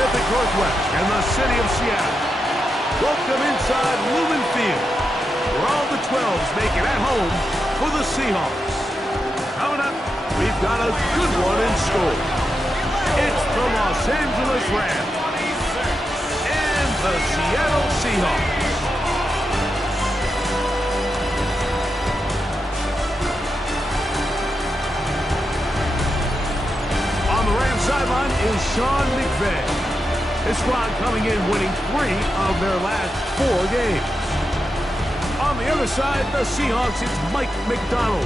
Pacific Northwest and the city of Seattle. Welcome inside Lumen Field, where all the 12s make it at home for the Seahawks. Coming up, we've got a good one in store. It's the Los Angeles Rams and the Seattle Seahawks. On the Rams sideline is Sean McVay. His squad coming in winning 3 of their last 4 games. On the other side, the Seahawks, it's Mike McDonald.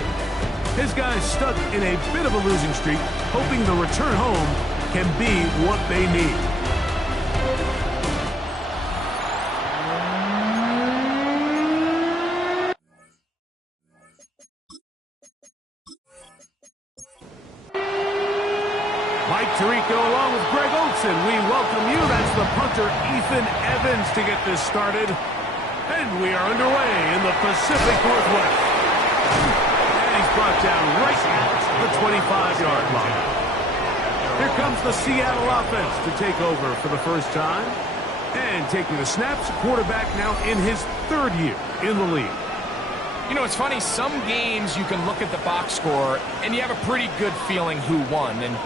His guys stuck in a bit of a losing streak, hoping the return home can be what they need. Mike Tirico along with Greg Olsen, we welcome you. That's the punter Ethan Evans to get this started. And we are underway in the Pacific Northwest. And he's brought down right at the 25-yard line. Here comes the Seattle offense to take over for the first time. And taking the snaps, quarterback now in his 3rd year in the league. You know, it's funny, some games you can look at the box score and you have a pretty good feeling who won. And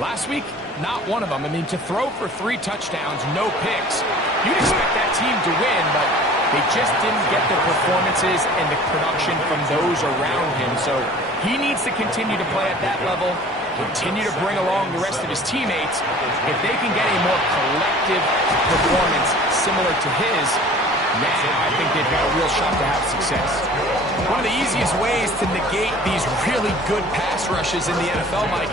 last week, not one of them. I mean, to throw for 3 touchdowns, no picks, you'd expect that team to win, but they just didn't get the performances and the production from those around him. So he needs to continue to play at that level, continue to bring along the rest of his teammates. If they can get a more collective performance similar to his, now I think they've got a real shot to have success. One of the easiest ways to negate these really good pass rushes in the NFL, Mike,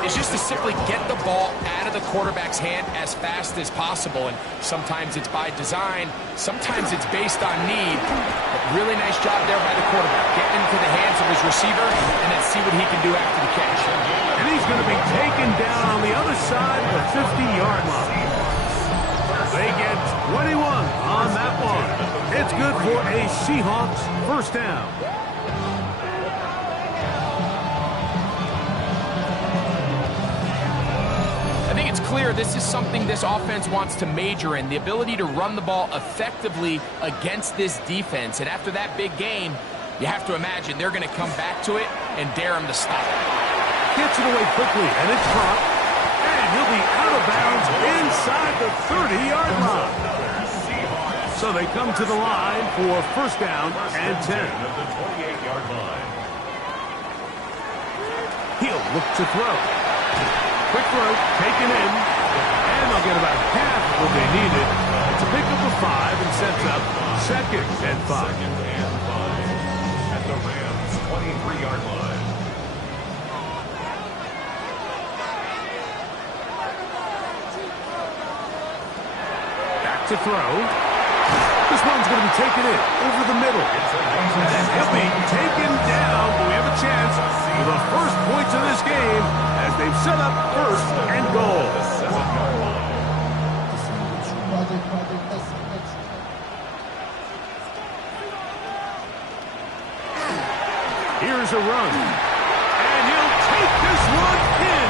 is just to simply get the ball out of the quarterback's hand as fast as possible. And sometimes it's by design, sometimes it's based on need. But really nice job there by the quarterback. Get into the hands of his receiver and then see what he can do after the catch. And he's going to be taken down on the other side of the 50-yard line. They get 21 on that one. It's good for a Seahawks first down. I think it's clear this is something this offense wants to major in, the ability to run the ball effectively against this defense. And after that big game, you have to imagine they're going to come back to it and dare him to stop it. Gets it away quickly, and it's caught. And he'll be out of bounds inside the 30-yard line. So they come to the line for first down and 10. He'll look to throw. Quick throw, taken in. And they'll get about half what they needed. It's a pickup of 5 and sets up 2nd and 5. At the Rams' 23-yard line. To throw. This one's going to be taken in over the middle. And he'll be taken down, but we have a chance for the first points of this game as they've set up 1st and goal. Here's a run. And he'll take this one in.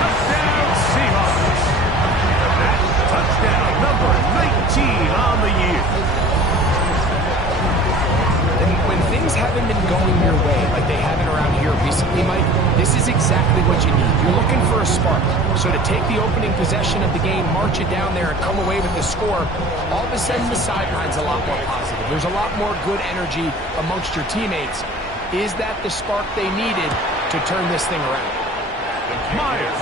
Touchdown, Seahawks. Touchdown number 19 on the year. And when things haven't been going your way like they haven't around here recently, Mike, this is exactly what you need. You're looking for a spark. So to take the opening possession of the game, march it down there, and come away with the score, all of a sudden the sideline's a lot more positive. There's a lot more good energy amongst your teammates. Is that the spark they needed to turn this thing around? Myers,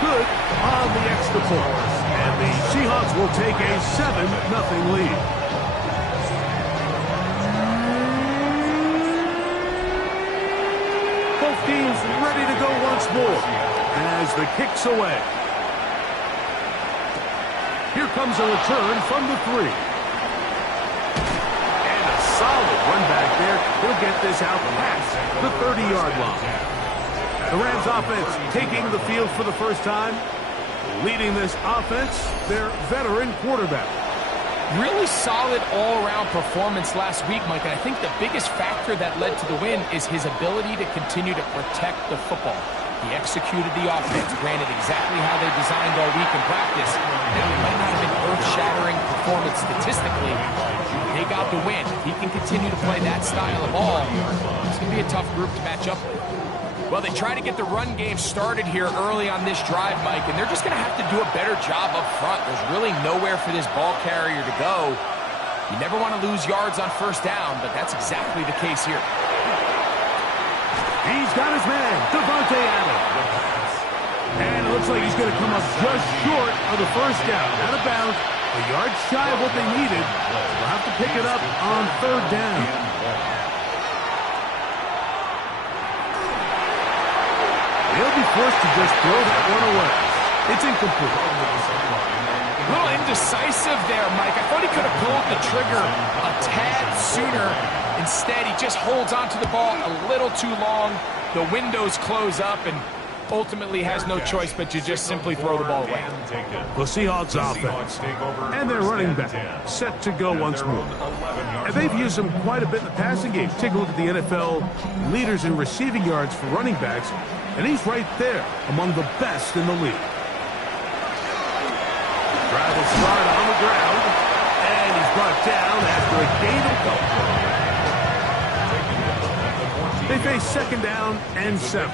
good on the extra point. And the Seahawks will take a 7-0 lead. Both teams ready to go once more as the kick's away. Here comes a return from the 3. And a solid run back there. He'll get this out past the 30-yard line. The Rams offense taking the field for the first time. Leading this offense, their veteran quarterback. Really solid all-around performance last week, Mike. And I think the biggest factor that led to the win is his ability to continue to protect the football. He executed the offense, ran it exactly how they designed all week in practice. Now, it might not have been earth-shattering performance statistically. They got the win. He can continue to play that style of ball. It's going to be a tough group to match up with. Well, they try to get the run game started here early on this drive, Mike, and they're just going to have to do a better job up front. There's really nowhere for this ball carrier to go. You never want to lose yards on first down, but that's exactly the case here. He's got his man, Devontae Adams. And it looks like he's going to come up just short of the first down. Out of bounds, a yard shy of what they needed. They'll have to pick it up on third down. He'll be forced to just throw that one away. It's incomplete. A little indecisive there, Mike. I thought he could have pulled the trigger a tad sooner. Instead, he just holds onto the ball a little too long. The windows close up, and ultimately has no choice but to just simply throw the ball away. The Seahawks offense and their running back set to go once more. And they've used him quite a bit in the passing game. Take a look at the NFL leaders in receiving yards for running backs, and he's right there among the best in the league. Drive will start on the ground, and he's brought down after a gain of couple. They face second down and 7.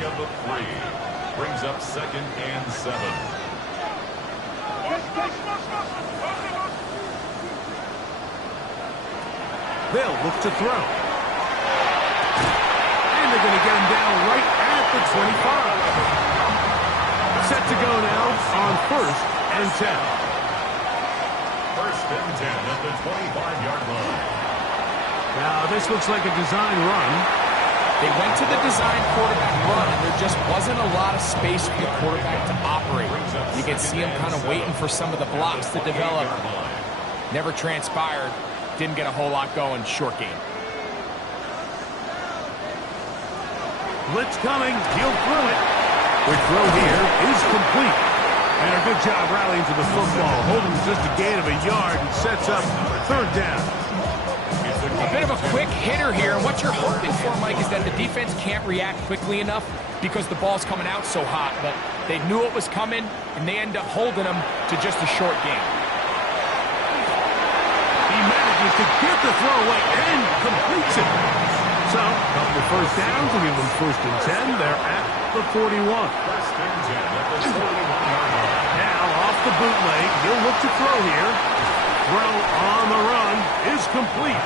Brings up 2nd and 7. They'll look to throw. And they're going to get him down right at the 25. Set to go now on 1st and 10. 1st and 10 at the 25-yard line. Now this looks like a design run. They went to the design quarterback run, and there just wasn't a lot of space for the quarterback to operate. You can see him kind of waiting for some of the blocks to develop. Never transpired. Didn't get a whole lot going. Short game. Blitz coming. He'll throw it. The throw here is complete. And a good job rallying to the football. Holding just a gain of a yard and sets up third down. A bit of a quick hitter here, and what you're hoping for, Mike, is that the defense can't react quickly enough because the ball's coming out so hot, but they knew it was coming, and they end up holding them to just a short game. He manages to get the throw away and completes it. So, a couple of first downs will give them 1st and 10. They're at the 41. Now, off the bootleg, he'll look to throw here. Throw on the run is complete.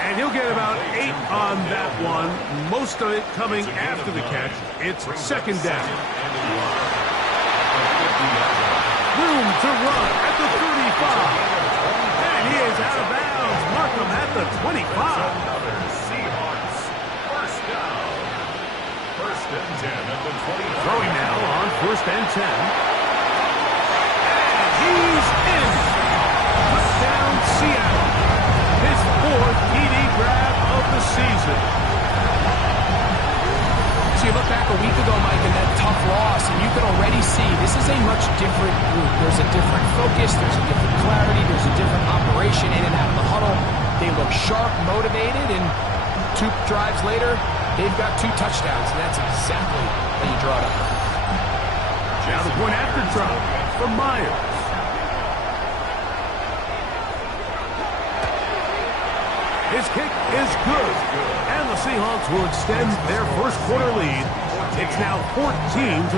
And he'll get about 8 on that one. Most of it coming after the catch. It's second down. Room to run at the 35. And he is out of bounds. Markham at the 25. Seahawks. 1st down. 1st and 10 at the 20. Throwing now on 1st and 10. And he's in. Touchdown, Seattle. His 4th TD grab of the season. So you look back a week ago, Mike, in that tough loss, and you can already see this is a much different group. There's a different focus, there's a different clarity, there's a different operation in and out of the huddle. They look sharp, motivated, and 2 drives later, they've got 2 touchdowns, and that's exactly how you draw it up. Now the point after drop from Myers. His kick is good, and the Seahawks will extend their first quarter lead. It's now 14-0.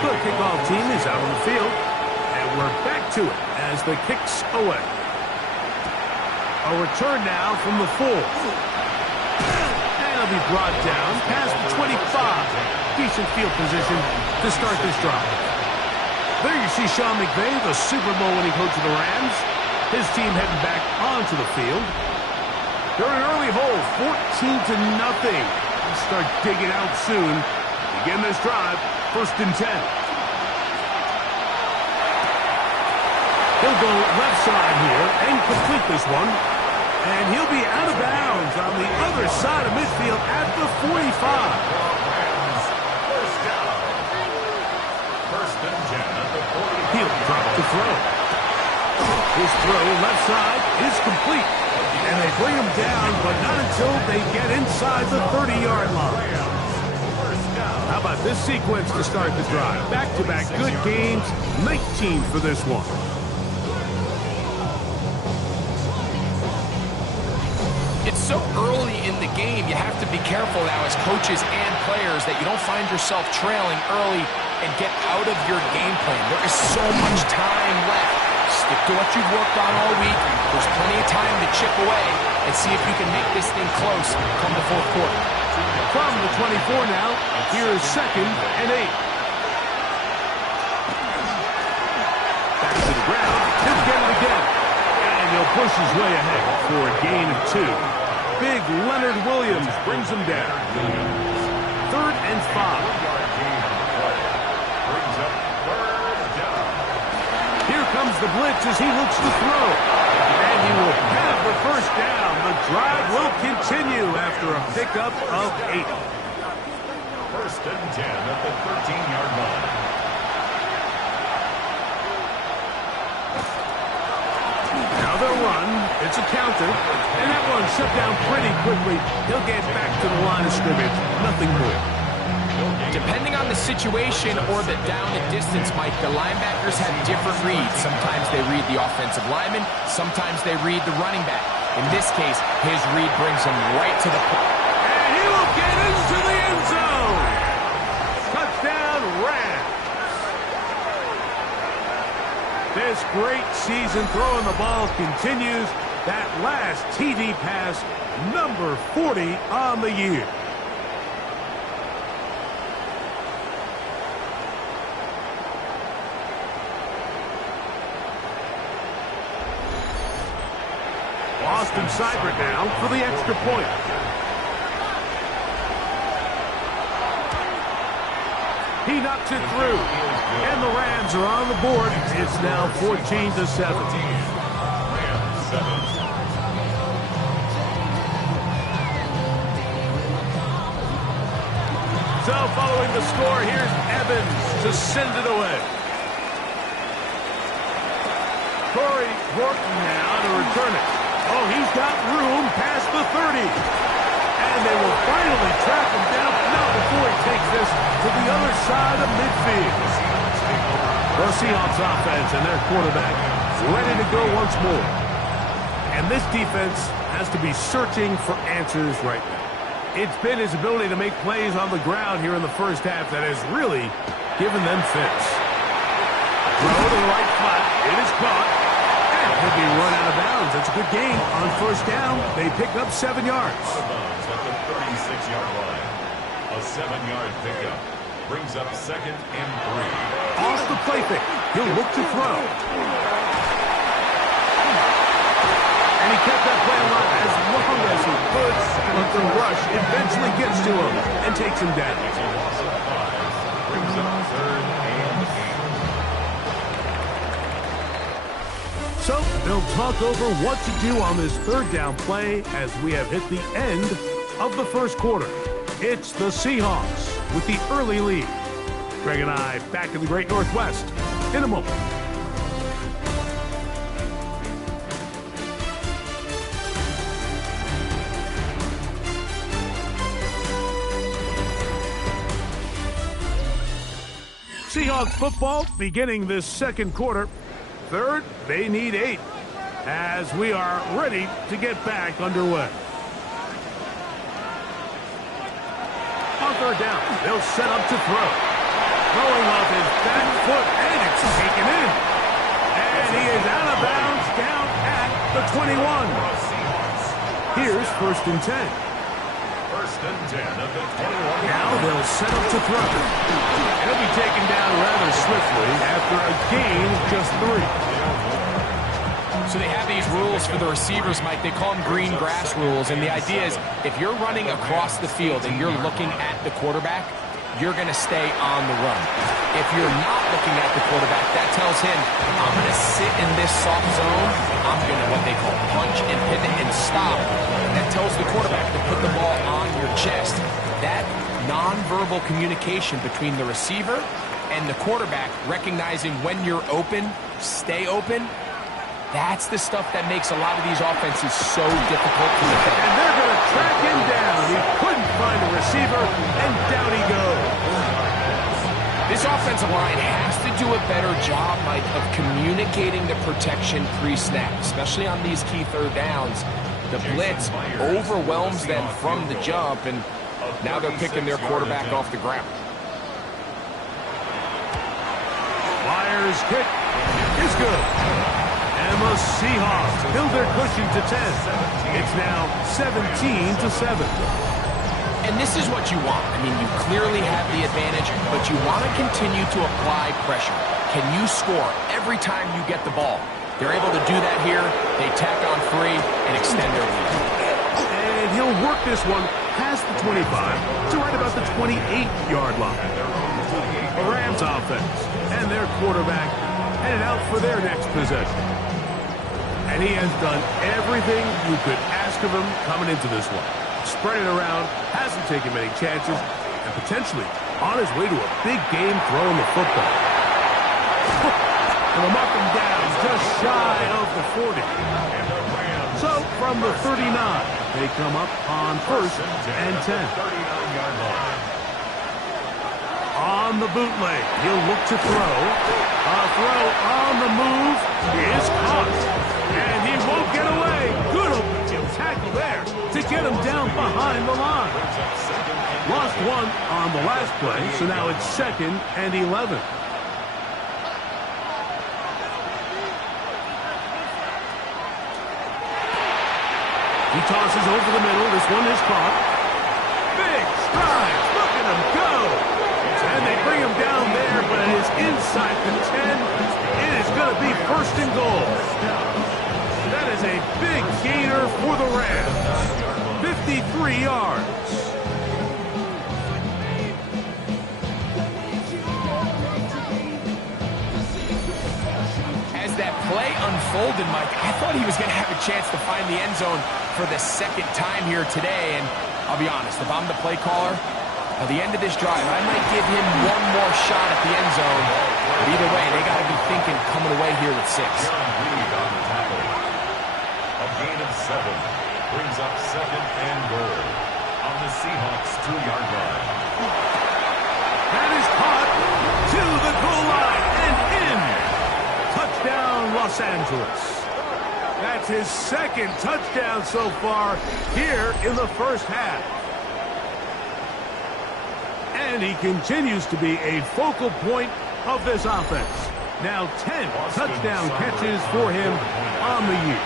The kickoff team is out on the field, and we're back to it as the kick's away. A return now from the 4. And he'll be brought down past the 25. Decent field position to start this drive. There you see Sean McVay, the Super Bowl winning coach of the Rams. His team heading back onto the field. They're in an early hole, 14-0. They'll start digging out soon. Begin this drive, 1st and 10. He'll go left side here and complete this one. And he'll be out of bounds on the other side of midfield at the 45. He'll drop the throw. His throw left side is complete. And they bring him down, but not until they get inside the 30-yard line. How about this sequence to start the drive? Back-to-back good games, 19 for this one. It's so early in the game, you have to be careful now as coaches and players that you don't find yourself trailing early and get out of your game plan. There is so much time left. Stick to what you've worked on all week. There's plenty of time to chip away and see if you can make this thing close come the fourth quarter. From the 24 now, here is 2nd and 8. Back to the ground. He'll get it again. And he'll push his way ahead for a gain of 2. Big Leonard Williams brings him down. 3rd and 5. Here comes the blitz as he looks to throw. And he will have the first down. The drive will continue after a pickup of 8. 1st and 10 at the 13-yard line. Now they'll run. It's a counter. And that one shut down pretty quickly. He'll get back to the line of scrimmage. Nothing more. Depending on the situation or the down and distance, Mike, the linebackers have different reads. Sometimes they read the offensive lineman. Sometimes they read the running back. In this case, his read brings him right to the point. And he will get into the end zone. Touchdown, Rams. This great season throwing the ball continues. That last TD pass, number 40 on the year. Austin Seibert now for the extra point. He knocks it through. And the Rams are on the board. It's now 14-7. So following the score, here's Evans to send it away. Corey Horton now to return it. Oh, he's got room past the 30. And they will finally track him down. Not before he takes this to the other side of midfield. The Seahawks offense and their quarterback ready to go once more. And this defense has to be searching for answers right now. It's been his ability to make plays on the ground here in the first half that has really given them fits. Throw to the right flat. It is caught. He'll be run out of bounds. That's a good gain on first down. They pick up 7 yards. At the 36-yard line. A 7-yard pickup brings up 2nd and 3. Off the play fake. He'll look to throw. And he kept that play alive as long as he could, but the rush eventually gets to him and takes him down. Brings up 3rd and 8. So they'll talk over what to do on this 3rd down play as we have hit the end of the first quarter. It's the Seahawks with the early lead. Greg and I back in the Great Northwest in a moment. Seahawks football beginning this second quarter. 3rd, they need 8 as we are ready to get back underway. On 3rd down, they'll set up to throw. Throwing off his back foot, and it's taken in. And he is out of bounds down at the 21. Here's 1st and 10. 1st and 10 at the 21. Now they'll set up to throw. And he'll be taken down rather swiftly after a gain of just 3. So they have these rules for the receivers, Mike. They call them green grass rules. And the idea is if you're running across the field and you're looking at the quarterback, you're going to stay on the run. If you're not looking at the quarterback, that tells him, I'm going to sit in this soft zone. I'm going to what they call punch and pivot and stop. That tells the quarterback to put the ball on your chest. That nonverbal communication between the receiver and the quarterback, recognizing when you're open, stay open, That's the stuff that makes a lot of these offenses so difficult to defend. And they're going to track him down. He couldn't find a receiver, and down he goes. This offensive line has to do a better job, Mike, of communicating the protection pre-snap, especially on these key third downs. The blitz overwhelms them from the jump, and now they're picking their quarterback off the ground. Flyers kick is good. And the Seahawks build their cushion to 10. It's now 17-7. And this is what you want. I mean, you clearly have the advantage, but you want to continue to apply pressure. Can you score every time you get the ball? They're able to do that here. They tack on 3 and extend their lead. And he'll work this one past the 25 to right about the 28-yard line. The Rams offense and their quarterback headed out for their next possession. And he has done everything you could ask of him coming into this one. Spread it around, hasn't taken many chances, and potentially on his way to a big game throwing the football. And they'll mark him down just shy of the 40. So from the 39, they come up on 1st and 10. On the bootleg, he'll look to throw. A throw on the move is caught. And he won't get away. Good open tackle there to get him down behind the line. Lost 1 on the last play, so now it's 2nd and 11. He tosses over the middle. This one is caught. Big strides. Look at him go. And they bring him down there, but it is inside the 10. It is going to be 1st and goal. That is a big gainer for the Rams. 53 yards. As that play unfolded, Mike, I thought he was going to have a chance to find the end zone for the 2nd time here today. And I'll be honest, if I'm the play caller, at the end of this drive, I might give him one more shot at the end zone. But either way, they got to be thinking coming away here with 6. A gain of 7 brings up 2nd and goal on the Seahawks 2-yard line. That is caught to the goal line and in. Touchdown, Los Angeles. That's his 2nd touchdown so far here in the first half. And he continues to be a focal point of this offense. Now 10 touchdown catches for him on the year.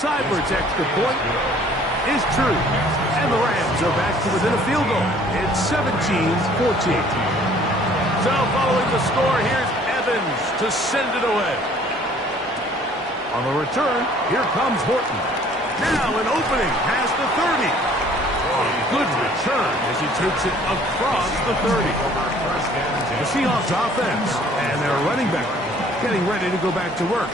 Sybert's extra point is true. And the Rams are back to within a field goal. It's 17-14. So following the score, here's Evans to send it away. On the return, here comes Horton. Now an opening past the 30. A good return as he takes it across the 30. The Seahawks offense and their running back getting ready to go back to work.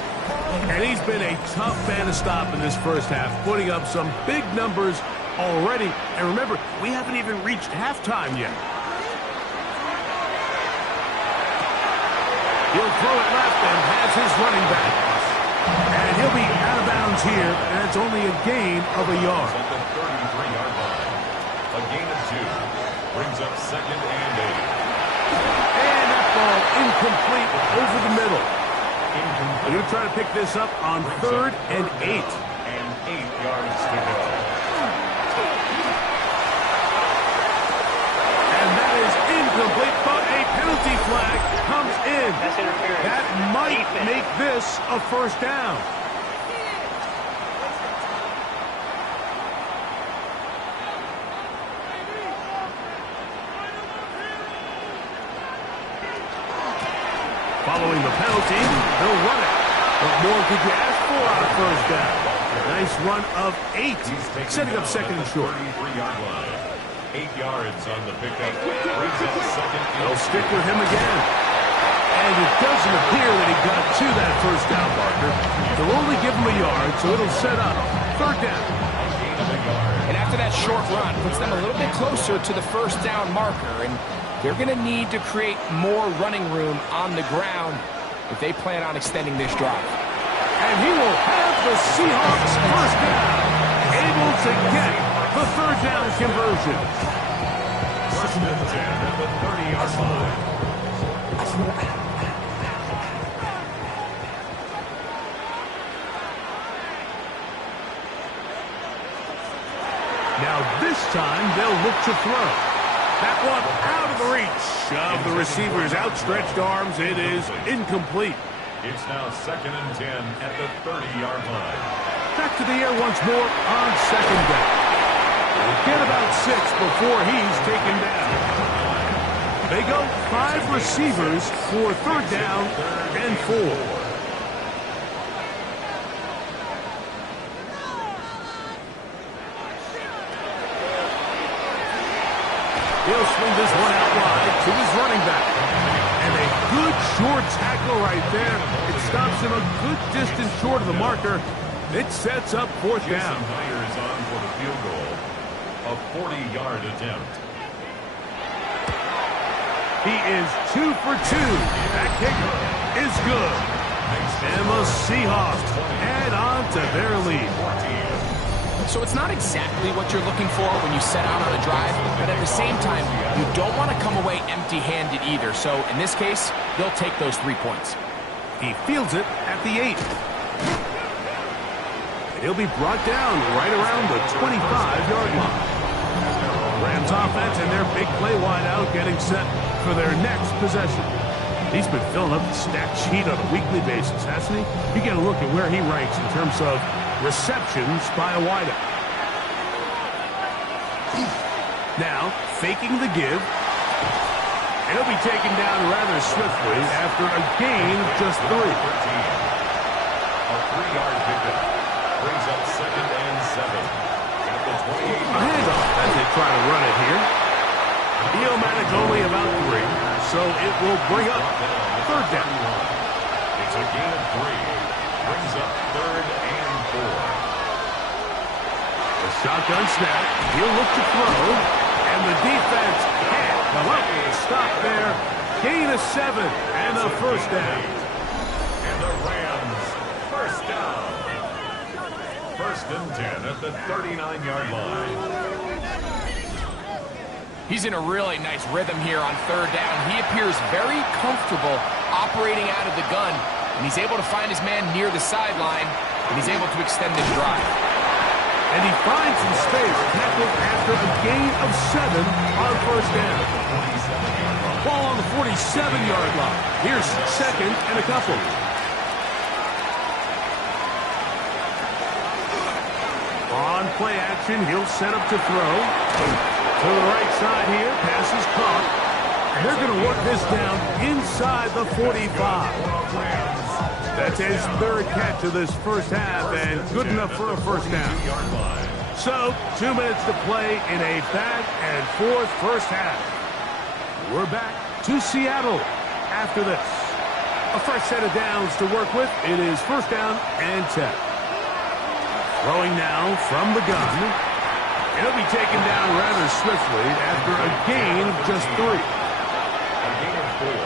And he's been a tough man to stop in this first half, putting up some big numbers already. And remember, we haven't even reached halftime yet. He'll throw it left and has his running back. And he'll be out of bounds here, and it's only a gain of a yard. At the 33-yard line. A gain of 2 brings up 2nd and 8. And that ball incomplete over the middle. He'll try to pick this up on 3rd and 8. And 8 yards to go. And that is incomplete, but a penalty flag comes in. That might make this a 1st down. Following the penalty, they'll run it. What more could you ask for on a 1st down? Nice run of 8, setting up 2nd and short. 33-yard line. 8 yards on the pickup. Brings up 2nd. They'll stick with him again. And it doesn't appear that he got to that 1st down marker. They'll only give him a yard, so it'll set up 3rd down. And after that short run, puts them a little bit closer to the 1st down marker. And they're going to need to create more running room on the ground if they plan on extending this drive. And he will have the Seahawks first down, able to get the third down conversion. First and 10 at the 30-yard line. Now this time they'll look to throw. That one out of the reach of the receiver's outstretched arms. It is incomplete. It's now second and 10 at the 30-yard line. Back to the air once more on second down. We'll get about 6 before he's taken down. They go 5 receivers for third down and 4. He'll swing this one out wide to his running back. And a good short tackle right there. It stops him a good distance short of the marker. It sets up fourth down. Meyer is on for the field goal. A 40-yard attempt. He is 2 for 2. That kick is good. And the Seahawks add on to their lead. So it's not exactly what you're looking for when you set out on a drive, but at the same time, you don't want to come away empty-handed either. So in this case, they'll take those 3 points. He fields it at the 8. He'll be brought down right around the 25-yard line. Rams offense and their big play wideout getting set for their next possession. He's been filling up the stat sheet on a weekly basis, hasn't he? You get a look at where he ranks in terms of receptions by a wideout. Now, faking the give. And he'll be taken down rather swiftly after a gain of just 3. A 3-yard pickup. Brings up second and 7. At the 28. A handoff as they try to run it here. He'll manage only about 3, so it will bring up third down. It's a gain of 3. Brings up third and 4. The shotgun snap. He'll look to throw. And the defense can't come up with a stop there. Gain of 7 and a first down. And the Rams, first down. First and 10 at the 39-yard line. He's in a really nice rhythm here on third down. He appears very comfortable operating out of the gun, and he's able to find his man near the sideline, and he's able to extend this drive. And he finds some space tackled after a gain of 7 on first down. Ball on the 47-yard line. Here's second and a couple. On play action, he'll set up to throw. To the right side here, pass is caught. And they're going to work this down inside the 45. That's his third catch of this first half, and good enough for a first down. So, 2 minutes to play in a back-and-forth first half. We're back to Seattle after this. A fresh set of downs to work with. It is first down and 10. Throwing now from the gun. It'll be taken down rather swiftly after a gain of just 3. A gain of 4.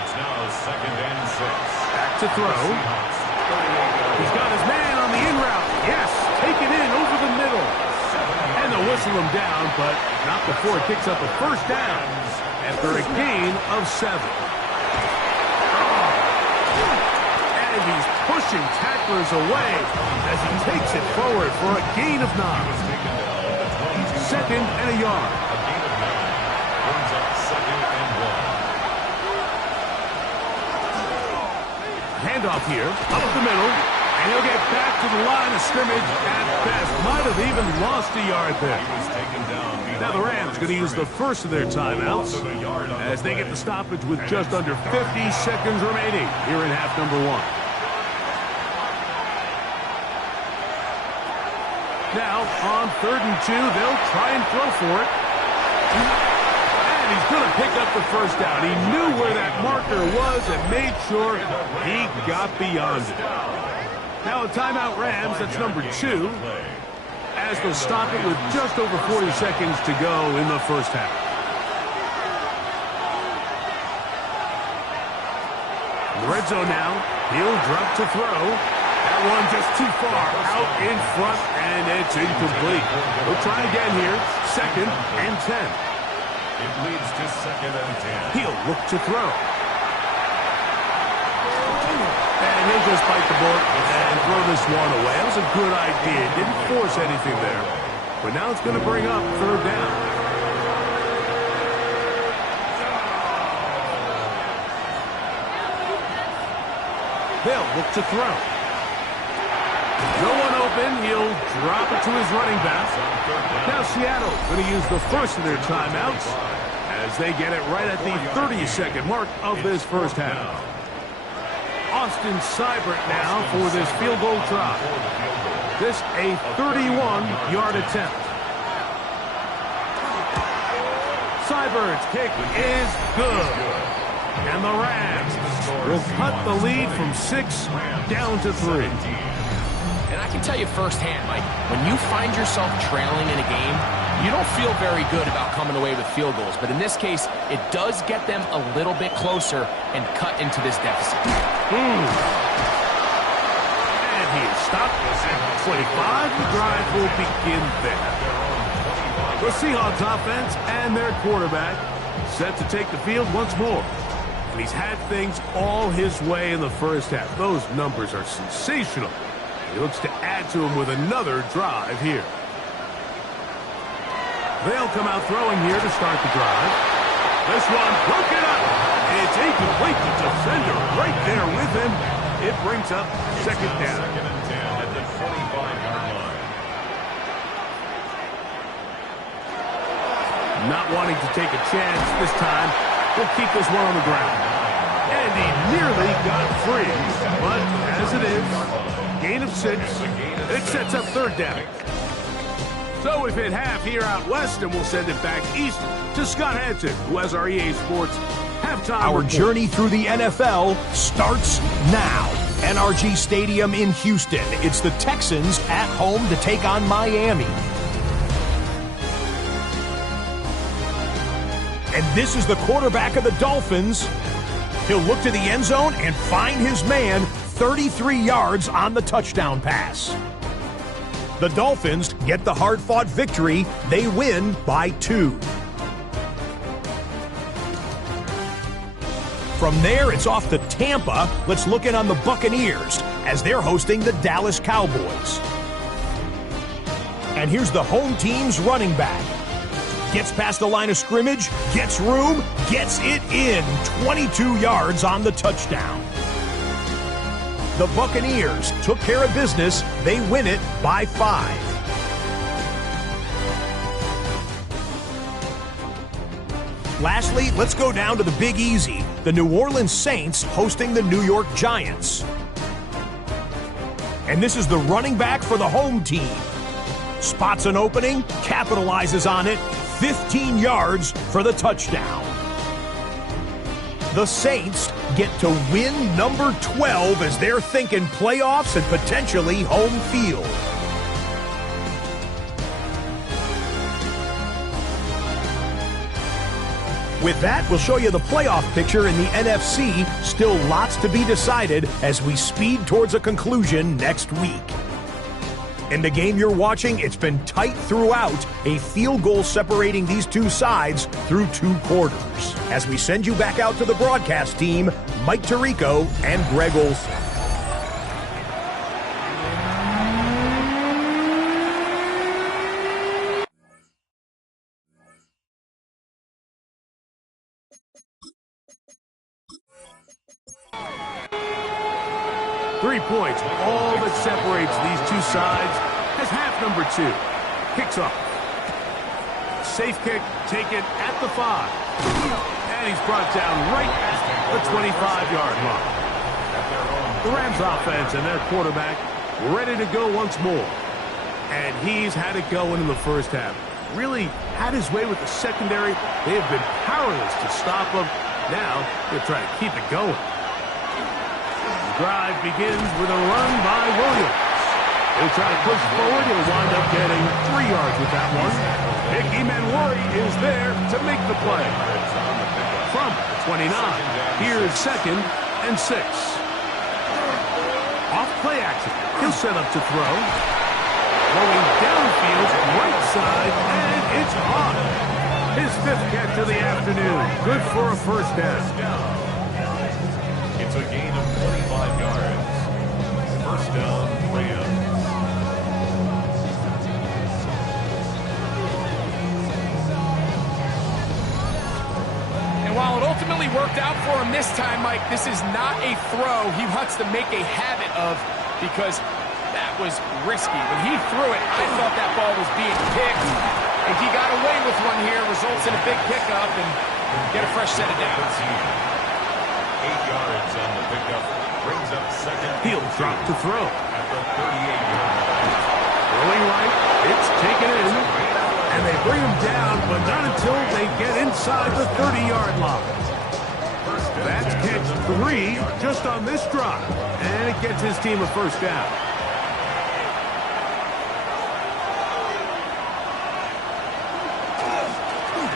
It's now second and 6. Back to throw. He's got his man on the in route. Yes, taken in over the middle. And they'll whistle him down, but not before it picks up a first down after a gain of 7. And he's pushing tacklers away as he takes it forward for a gain of 9. Second and a yard. A gain of 9. Brings up second and 1. Handoff here, up the middle, and he'll get back to the line of scrimmage at best. Might have even lost a yard there. He was taken down. Now the Rams going to use the first of their timeouts as they get the stoppage with just under 50 seconds remaining here in half number 1. Now, on third and 2, they'll try and throw for it. And he's going to pick up the first down. He knew where that marker was and made sure he got beyond it. Now a timeout Rams, that's number 2, as they'll stop it with just over 40 seconds to go in the first half. Red zone now. He'll drop to throw. That one just too far out in front, and it's incomplete. We'll try again here. 2nd and 10. It leads to 2nd and 10. He'll look to throw. And he'll just bite the bullet and throw this one away. That was a good idea. Didn't force anything there. But now it's going to bring up 3rd down. They'll look to throw. No one open. He'll drop it to his running back. Now Seattle going to use the first of their timeouts as they get it right at the 30-second mark of this first half. Austin Seibert now for this field goal try. This a 31-yard attempt. Seibert's kick is good. And the Rams will cut the lead from 6 down to 3. And I can tell you firsthand, Mike, when you find yourself trailing in a game, you don't feel very good about coming away with field goals. But in this case, it does get them a little bit closer and cut into this deficit. And he is stopped at 25. The drive will begin there. The Seahawks offense and their quarterback set to take the field once more. And he's had things all his way in the first half. Those numbers are sensational. He looks to add to them with another drive here. They'll come out throwing here to start the drive. This one broken up. It's incomplete. The defender right there with him. It brings up 2nd down. 2nd and 10 at the 25-yard line. Not wanting to take a chance this time. We'll keep this one on the ground. And he nearly got free. But as it is, gain of 6. It sets up 3rd down. So we've hit half here out west, and we'll send it back east to Scott Hansen, who has our EA Sports halftime Our report. journey through the NFL starts now. NRG Stadium in Houston. It's the Texans at home to take on Miami. And this is the quarterback of the Dolphins. He'll look to the end zone and find his man 33 yards on the touchdown pass. The Dolphins get the hard-fought victory. They win by 2. From there, it's off to Tampa. Let's look in on the Buccaneers as they're hosting the Dallas Cowboys. And here's the home team's running back. Gets past the line of scrimmage, gets room, gets it in. 22 yards on the touchdown. The Buccaneers took care of business. They win it by 5. Lastly, let's go down to the Big Easy. The New Orleans Saints hosting the New York Giants. And this is the running back for the home team. Spots an opening, capitalizes on it, 15 yards for the touchdown. The Saints get to win number 12 as they're thinking playoffs and potentially home field. With that, we'll show you the playoff picture in the NFC. Still lots to be decided as we speed towards a conclusion next week. In the game you're watching, it's been tight throughout, a field goal separating these two sides through 2 quarters. As we send you back out to the broadcast team, Mike Tirico and Greg Olson. Three points, all that separates these two sides as half number 2 kicks off. Safe kick taken at the 5. And he's brought down right at the 25-yard mark. The Rams offense and their quarterback ready to go once more. And he's had it going in the first half. Really had his way with the secondary. They have been powerless to stop him. Now they're trying to keep it going. Drive begins with a run by Williams. He'll try to push forward. He'll wind up getting 3 yards with that one. Mickey Manwari is there to make the play. From 29, here's 2nd and 6. Off play action. He'll set up to throw. Going downfield, right side, and it's on. His 5th catch of the afternoon. Good for a first down. It's a gain of 25 yards. First down, Rams. And while it ultimately worked out for him this time, Mike, this is not a throw he wants to make a habit of because that was risky. When he threw it, I thought that ball was being picked. And he got away with one here, results in a big pickup and get a fresh set of downs. 8 yards on the pickup. Brings up second. He'll drop to throw. At the 38-yard line. Throwing right, it's taken in. And they bring him down, but not until they get inside the 30-yard line. That's catch 3 just on this drive. And it gets his team a first down.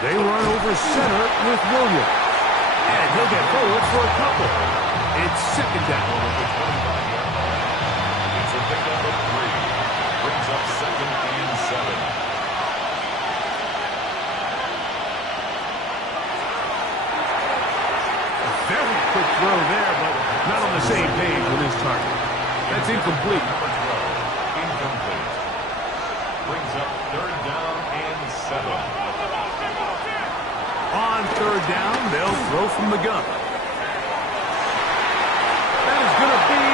They run over center with Williams. And he'll get forward for a couple. It's second down. It's a pickup of 3. Brings up second and 7. Very quick throw there, but not on the same page with his target. That's incomplete. Incomplete. Brings up third down and 7. On third down, they'll throw from the gun. That is going to be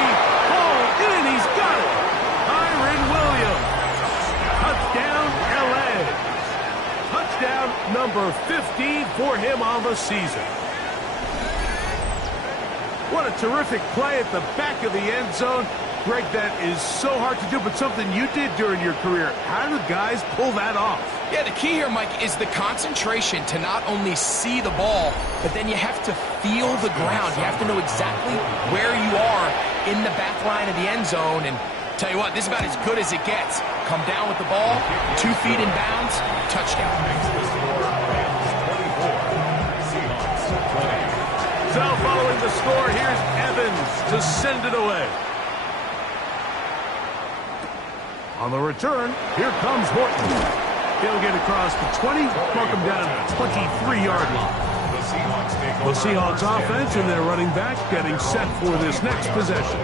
hauled in. He's got it. Kyren Williams. Touchdown, L.A. Touchdown number 15 for him on the season. What a terrific play at the back of the end zone. Greg, that is so hard to do, but something you did during your career. How do guys pull that off? Yeah, the key here, Mike, is the concentration to not only see the ball, but then you have to feel the ground. You have to know exactly where you are in the back line of the end zone. And tell you what, this is about as good as it gets. Come down with the ball, 2 feet in bounds, touchdown. So following the score, here's Evans to send it away. On the return, here comes Horton. He'll get across the 20, mark him down at the 23-yard line. The Seahawks offense and their running back getting set for this next possession.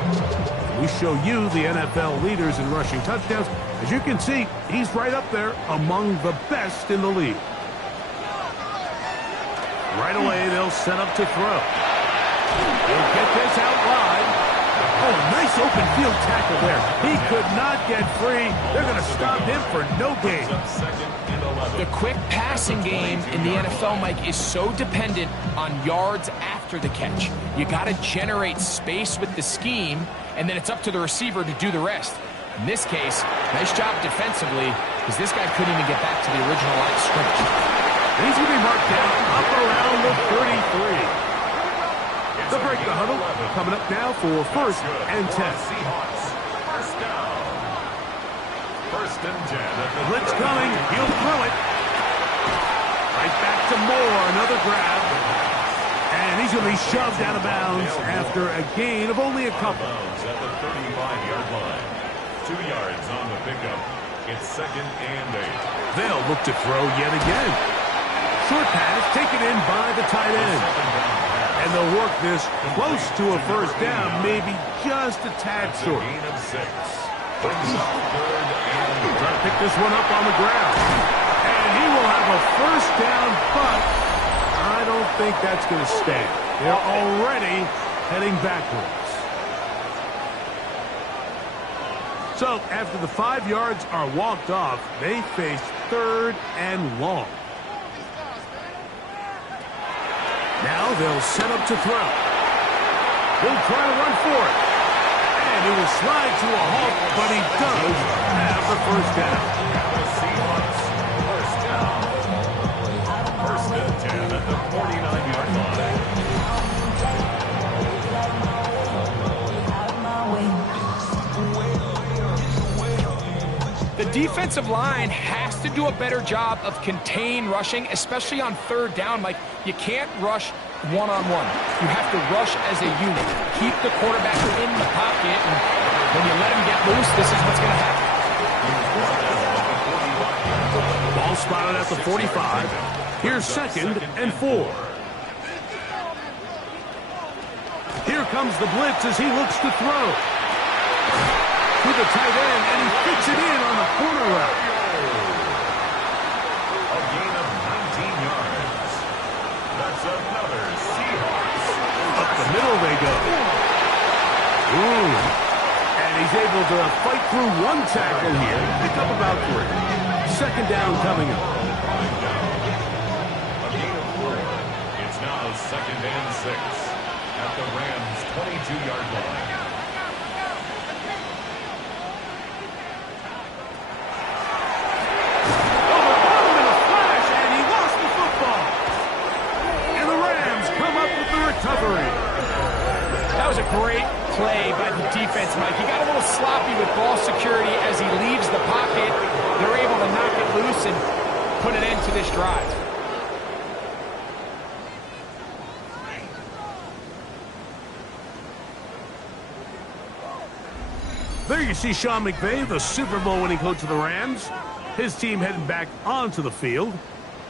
We show you the NFL leaders in rushing touchdowns. As you can see, he's right up there among the best in the league. Right away, they'll set up to throw. He'll get this out wide. Oh, nice open field tackle there. He could not get free. They're going to stop him for no gain. The quick passing game in the NFL, Mike, is so dependent on yards after the catch. You got to generate space with the scheme, and then it's up to the receiver to do the rest. In this case, nice job defensively, because this guy couldn't even get back to the original line of scrimmage. He's going to be marked down up around the 33. They'll break the huddle. Coming up now for first and 10. Seahawks. First down. First and 10. Blitz coming. He'll throw it. Right back to Moore. Another grab. And he's going to be shoved out of bounds after a gain of only a couple. At the 35-yard line. 2 yards on the pickup. It's second and 8. They'll look to throw yet again. Short pass taken in by the tight end. And they'll work this close to a first down, maybe just a tad short. Gain of 6. Brings up third and trying to pick this one up on the ground. And he will have a first down, but I don't think that's going to stay. They're already heading backwards. So after the 5 yards are walked off, they face third and long. Now they'll set up to throw. He'll try to run for it. And he will slide to a halt, but he does have the first down. the Seahawks. First down. First and 10 at the 49-yard line. The defensive line has to do a better job of contain rushing, especially on third down. Like, you can't rush one-on-one. You have to rush as a unit. Keep the quarterback in the pocket, and when you let him get loose, this is what's going to happen. Ball spotted at the 45. Here's 2nd and 4. Here comes the blitz as he looks to throw. To the tight end, and he fits it in on the corner route. A gain of 19 yards. That's another Seahawks. Up the middle they go. Ooh. And he's able to fight through one tackle here. Pick up about 3. 2nd down coming up. A gain of 4. It's now 2nd and 6 at the Rams' 22-yard line. That was a great play by the defense, Mike. He got a little sloppy with ball security as he leaves the pocket. They're able to knock it loose and put an end to this drive. There you see Sean McVay, the Super Bowl winning coach of the Rams. His team heading back onto the field.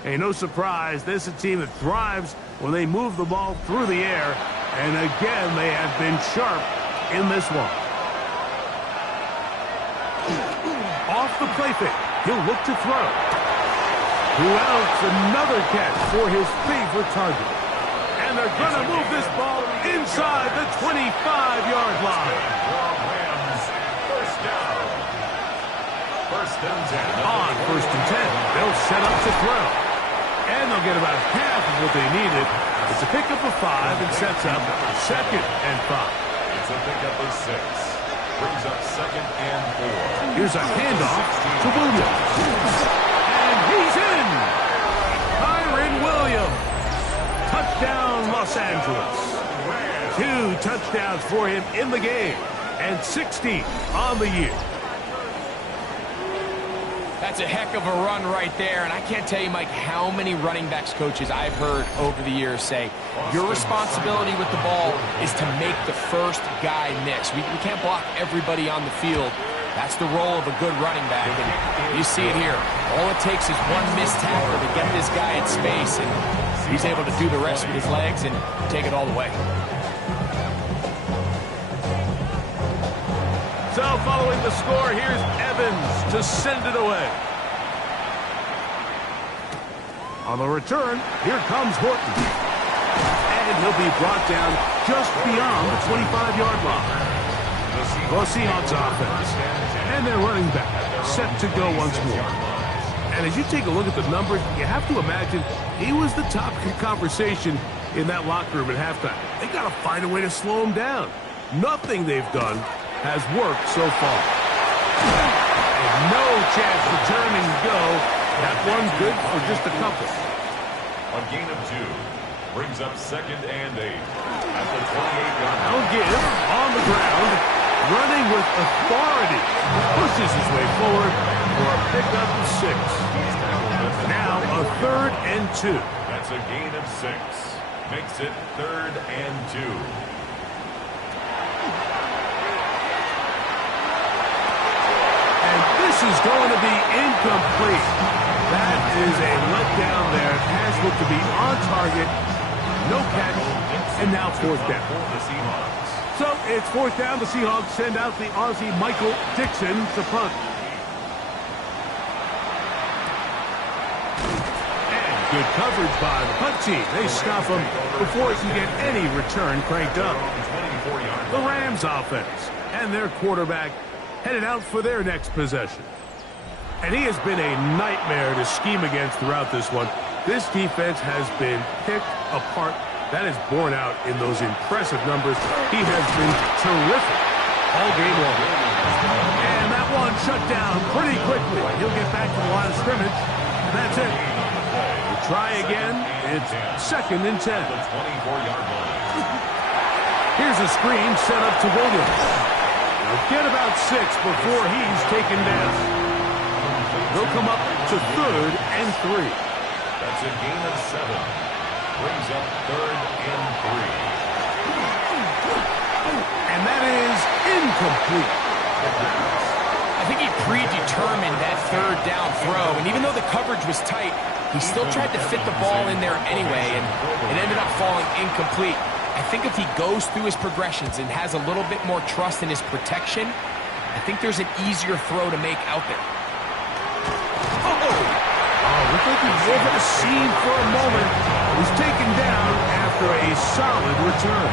Hey, no surprise, this is a team that thrives when they move the ball through the air. And again, they have been sharp in this one. Off the play fake, he'll look to throw. Who else? Another catch for his favorite target. And they're going to move this ball inside the 25-yard line. First down. 1st and 10. On 1st and 10, they'll set up to throw. And they'll get about half of what they needed. It's a pickup of 5 and sets up 2nd and 5. It's a pickup of 6. Brings up 2nd and 4. Here's a handoff to Williams. And he's in! Kyren Williams. Touchdown, Los Angeles. 2 touchdowns for him in the game. And 60 on the year. That's a heck of a run right there, and I can't tell you, Mike, how many running backs coaches I've heard over the years say, your responsibility with the ball is to make the first guy miss. We can't block everybody on the field. That's the role of a good running back, and you see it here. All it takes is one missed tackle to get this guy in space, and he's able to do the rest with his legs and take it all the way. So following the score, here's Evans to send it away. On the return, here comes Horton. And he'll be brought down just beyond the 25-yard line. The Seahawks offense. And their running back set to go once more. And as you take a look at the numbers, you have to imagine he was the topic of conversation in that locker room at halftime. They got to find a way to slow him down. Nothing they've done has worked so far. And no chance to turn and go. That one good for just a couple. A gain of 2. Brings up 2nd and 8. At the 28-yard line. Now give on the ground. Running with authority. Pushes his way forward for a pickup of 6. Now a 3rd and 2. That's a gain of 6. Makes it 3rd and 2. This is going to be incomplete. That is a letdown there. Pass looked to be on target. No catch. And now 4th down. So it's 4th down. The Seahawks send out the Aussie Michael Dixon to punt. And good coverage by the punt team. They stop him before he can get any return cranked up. The Rams offense and their quarterback headed out for their next possession. And he has been a nightmare to scheme against throughout this one. This defense has been picked apart. That is borne out in those impressive numbers. He has been terrific all game long. And that one shut down pretty quickly. He'll get back to the line of scrimmage. That's it. We'll try again. It's 2nd and 10. Here's a screen set up to Williams. He'll get about 6 before he's taken down. They'll come up to 3rd and 3. That's a gain of 7. Brings up 3rd and 3. And that is incomplete. I think he predetermined that 3rd down throw, and even though the coverage was tight, he still tried to fit the ball in there anyway, and it ended up falling incomplete. I think if he goes through his progressions and has a little bit more trust in his protection, I think there's an easier throw to make out there. Looked like he was over the scene for a moment. He was taken down after a solid return.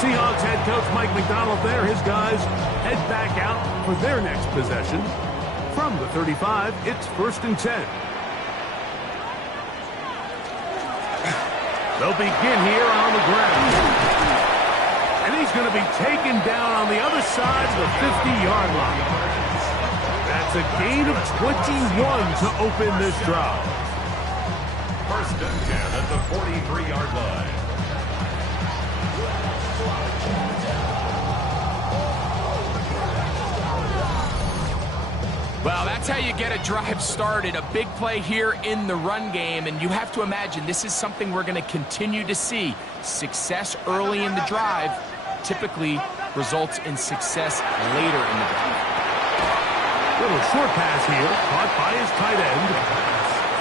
Seahawks head coach Mike McDonald there. His guys head back out for their next possession. From the 35, it's 1st and 10. They'll begin here on the ground. And he's going to be taken down on the other side of the 50-yard line. That's a gain of 21 to open this drive. 1st and 10 at the 43-yard line. Well, that's how you get a drive started. A big play here in the run game, and you have to imagine this is something we're going to continue to see. Success early in the drive typically results in success later in the drive. Little short pass here, caught by his tight end.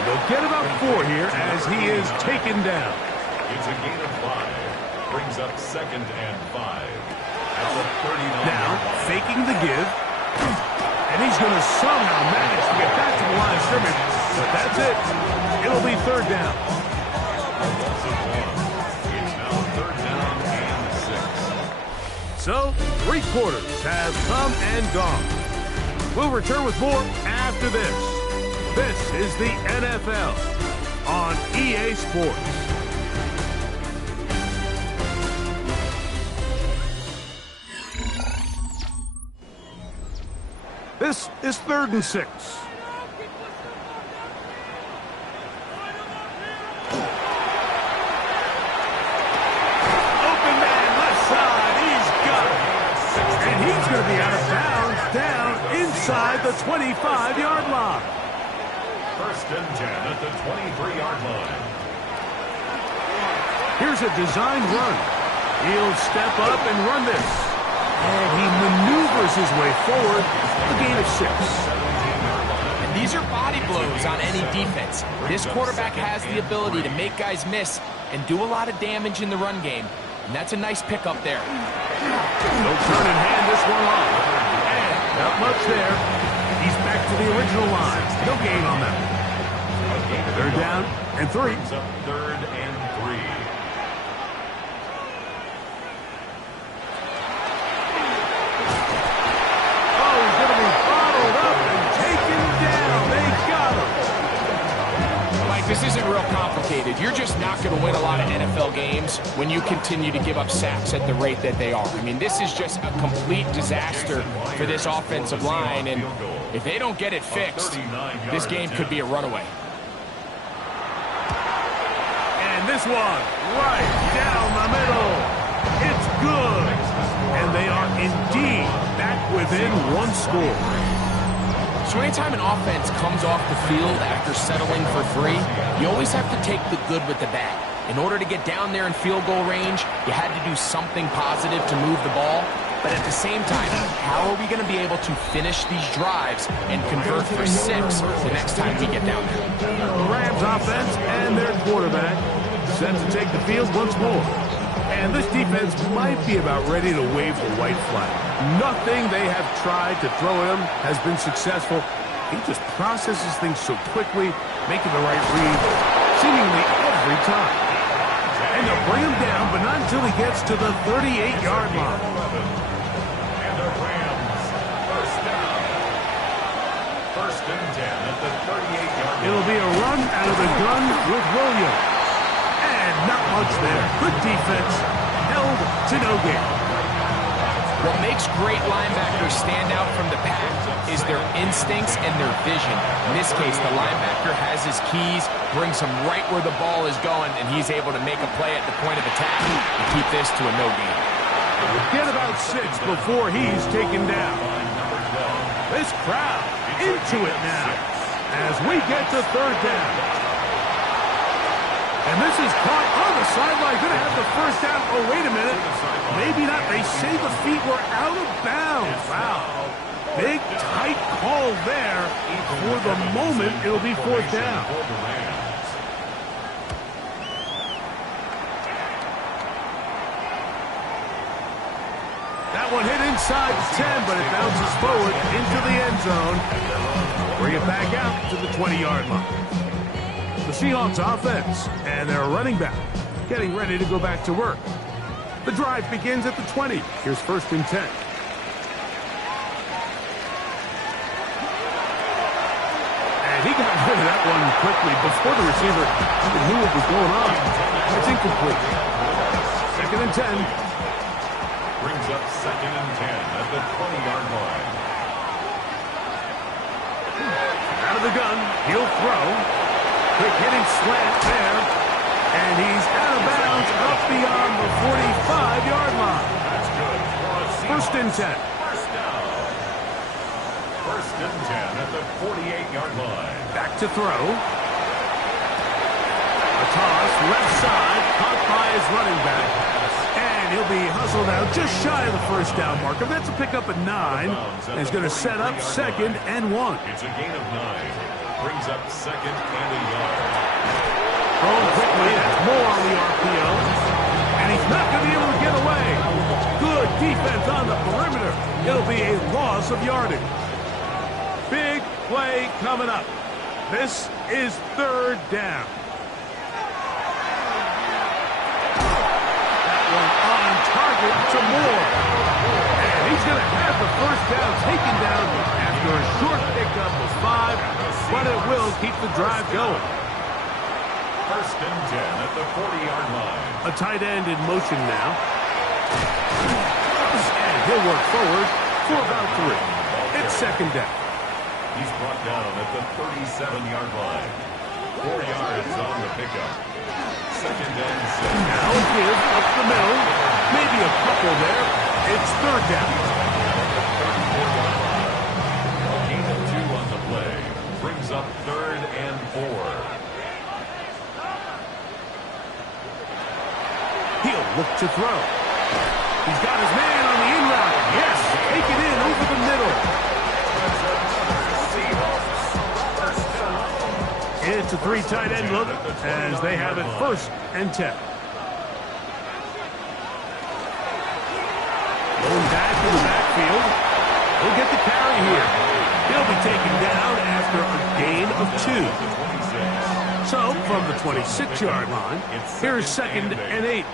They'll get about 4 here as he is taken down. It's a gain of 5. Brings up 2nd and 5. At the 39. Now, faking the give. And he's going to somehow manage to get back to the line of scrimmage. But that's it. It'll be 3rd down. It's now 3rd down and 6. So, 3 quarters have come and gone. We'll return with more after this. This is the NFL on EA Sports. This is 3rd and 6. Open man, left side, he's got it. And he's going to be out of bounds, down inside the 25-yard line. 1st and 10 at the 23-yard line. Here's a designed run. He'll step up and run this. And he maneuvers his way forward. A gain of 6. And these are body blows on any defense. This quarterback has the ability to make guys miss and do a lot of damage in the run game. And that's a nice pickup there. No turn and hand this one off. And not much there. He's back to the original line. No gain on that. 3rd down and 3. It's up 3rd and 3. Oh, he's going to be bottled up and taken down. They got him. Mike, this isn't real complicated. You're just not going to win a lot of NFL games when you continue to give up sacks at the rate that they are. I mean, this is just a complete disaster for this offensive line, and if they don't get it fixed, this game could be a runaway. And this one, right down the middle. It's good. And they are indeed back within 1 score. So anytime an offense comes off the field after settling for 3, you always have to take the good with the bad. In order to get down there in field goal range, you had to do something positive to move the ball. But at the same time, how are we going to be able to finish these drives and convert for 6 the next time we get down there? The Rams offense and their quarterback set to take the field once more. And this defense might be about ready to wave the white flag. Nothing they have tried to throw at him has been successful. He just processes things so quickly, making the right read seemingly every time. And they'll bring him down, but not until he gets to the 38-yard line. And the Rams, 1st down. 1st and 10 at the 38-yard line. It'll be a run out of the gun with Williams. And not much there. Good defense. Held to no gain. What makes great linebackers stand out from the pack is their instincts and their vision. In this case, the linebacker has his keys, brings him right where the ball is going, and he's able to make a play at the point of attack and keep this to a no gain. We'll get about 6 before he's taken down. This crowd into it now as we get to 3rd down. And this is caught on the sideline. Going to have the first down. Oh, wait a minute. Maybe not. They say the feet were out of bounds. Wow. Big, tight call there. For the moment, it'll be fourth down. That one hit inside the 10, but it bounces forward into the end zone. Bring it back out to the 20-yard line. The Seahawks offense and their running back getting ready to go back to work. The drive begins at the 20. Here's first and 10. And he got rid of that one quickly before the receiver even knew what was going on. It's incomplete. Second and 10. Brings up second and 10 at the 20-yard line. Out of the gun, he'll throw. Quick hitting slant there. And he's out of bounds up beyond the 45-yard line. That's good. First and 10. First down. First and 10 at the 48-yard line. Back to throw. A toss, left side, caught by his running back. And he'll be hustled out just shy of the first down marker. That's a pickup at 9. And he's going to set up second and 1. It's a gain of 9. Brings up second and a yard. Thrown quickly, that's more on the RPO. And he's not going to be able to get away. Good defense on the perimeter. It'll be a loss of yardage. Big play coming up. This is third down. That one on target to Moore. And he's going to have the first down taken down after a short pickup of 5, but it will keep the drive going. First and 10 at the 40-yard line. A tight end in motion now. And he'll work forward for about 3. It's second down. He's brought down at the 37-yard line. 4 yards on the pickup. Second and 6. Now a give up the middle. Maybe a couple there. It's third down. A gain of 2 on the play. Brings up third and 4. He'll look to throw. He's got his man on the in route. Yes, take it in over the middle. It's a 3 tight end look as they have it first and 10. Going back to the backfield. He'll get the carry here. He'll be taken down after a gain of 2. So, from the 26-yard line, here's second and 8.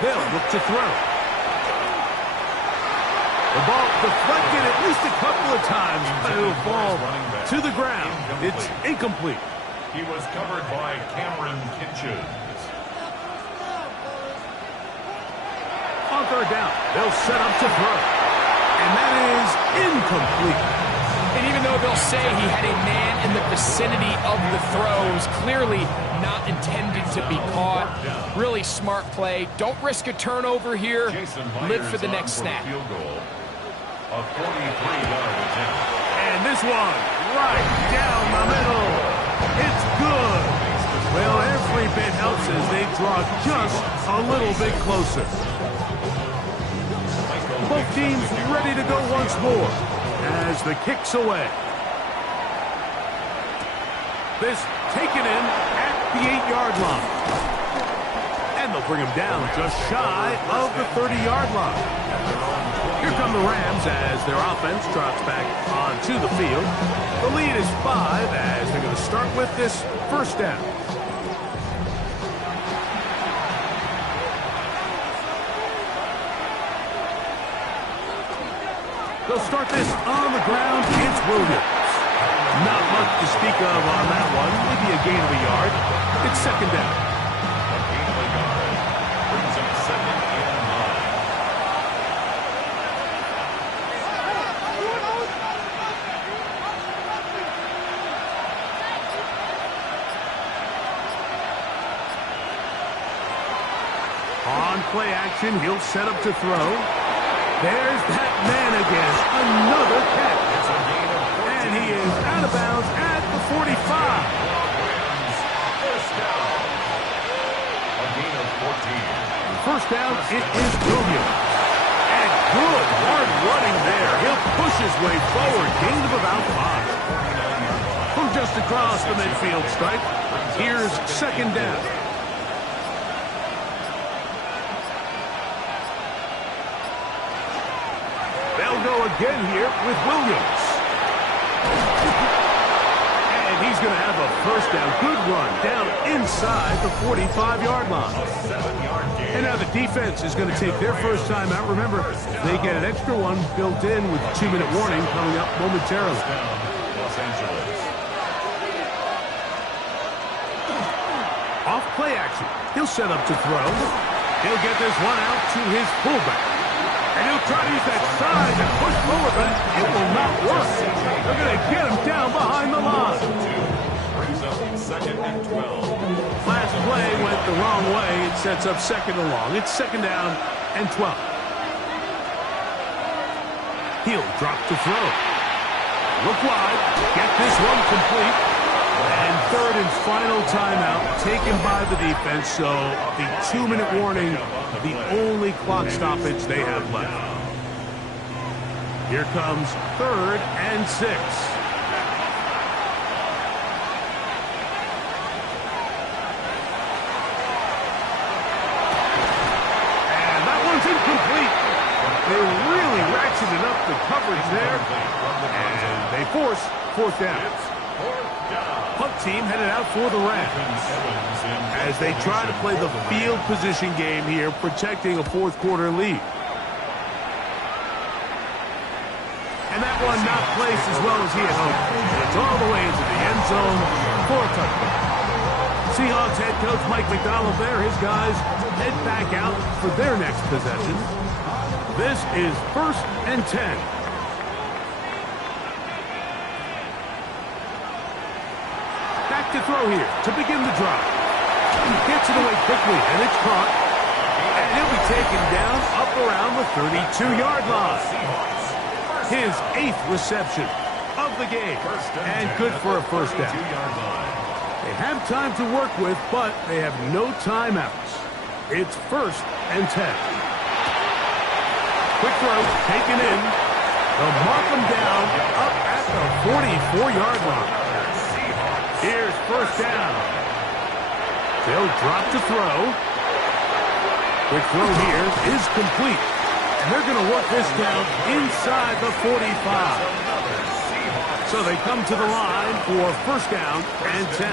They'll look to throw. The ball deflected at least a couple of times, but it'll fall to the ground. It's incomplete. He was covered by Cameron Kinchins. On third down, they'll set up to throw. And that is incomplete. And even though they'll say he had a man in the vicinity of the throws, clearly not intended to be caught. Really smart play. Don't risk a turnover here. Live for the next snap. A 43-yard attempt. And this one, right down the middle. It's good. Well, every bit helps as they draw just a little bit closer. Both teams ready to go once more as the kick's away. This taken in at the 8-yard line. And they'll bring him down just shy of the 30-yard line. Here come the Rams as their offense trots back onto the field. The lead is 5 as they're going to start with this first down. They'll start this on the ground. It's Williams. Not much to speak of on that one. Maybe a gain of a yard. It's second down. A gain of a yard. Brings up second and 9. On play action, he'll set up to throw. There's that man again. Another catch. It's a gain of 14. And he is out of bounds at the 45. First down. A gain of 14. First down, it is Williams. And good hard running there. He'll push his way forward. Gain of about 5. From just across the midfield stripe, here's second down. They'll go again here with Williams. And he's going to have a first down. Good run down inside the 45-yard line. And now the defense is going to take their first time out. Remember, they get an extra one built in with a 2-minute warning coming up momentarily. Off play action. He'll set up to throw. He'll get this one out to his fullback. And he'll try to use that size and push forward, but it will not work. They're going to get him down behind the line. Brings up second and 12. Last play went the wrong way. It sets up second and long. It's second down and 12. He'll drop to throw. Look wide. Get this one complete. And third and final timeout taken by the defense. So the 2-minute warning, the only clock stoppage they have left. Here comes third and 6. And that one's incomplete. They really ratcheted up the coverage there. And they force fourth down. Punt team headed out for the Rams as they try to play the field position game here, protecting a fourth-quarter lead. And that one not placed as well as he had hoped. It's all the way into the end zone for a touchdown. Seahawks head coach Mike McDonald there. His guys head back out for their next possession. This is first and 10. Back to throw here to begin the drive. He gets it away quickly, and it's caught. And he'll be taken down up around the 32-yard line. His 8th reception of the game. And good for a first down. They have time to work with, but they have no timeouts. It's first and 10. Quick throw, taken in. They'll mark them down up at the 44-yard line. Here's first down. They'll drop to throw. Quick throw here is complete. And they're going to work this down inside the 45. So they come to the line for first down and 10.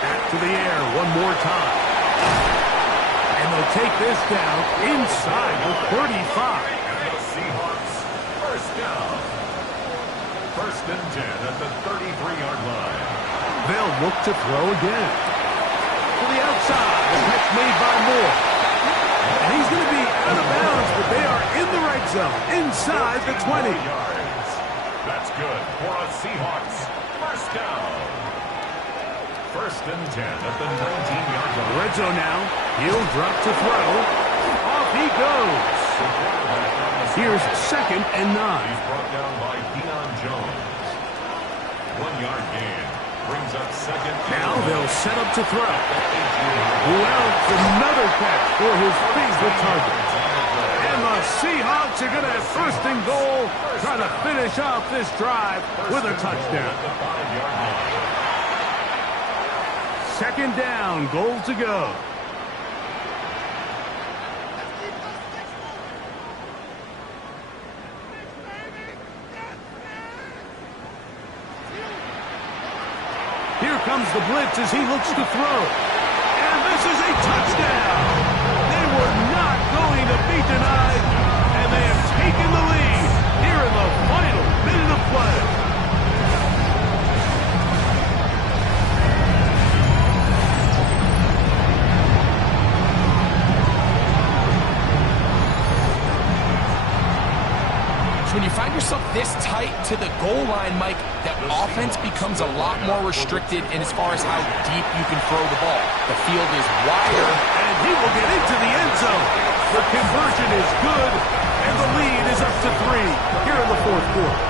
Back to the air one more time. And they'll take this down inside the 35. Seahawks, first down. First and 10 at the 33-yard line. They'll look to throw again. To the outside. The catch made by Moore. And he's going to be out of bounds, but they are in the right zone, inside the 20. Yards. That's good for a Seahawks. First down. First and 10 at the 19-yard line. Red zone now. He'll drop to throw. Off he goes. Here's second and 9. He's brought down by Deion Jones. 1-yard gain. Brings up second. Now they'll set up to throw. Well, another catch for his favorite target. And the Seahawks are going to have first and goal, trying to finish off this drive with a touchdown. Second down, goal to go. Here comes the blitz as he looks to throw. And this is a touchdown. They were not going to be denied, and they have taken the lead here in the final minute of play. When you find yourself this tight to the goal line, Mike, that offense becomes a lot more restricted in as far as how deep you can throw the ball. The field is wider. And he will get into the end zone. The conversion is good, and the lead is up to 3 here in the fourth quarter.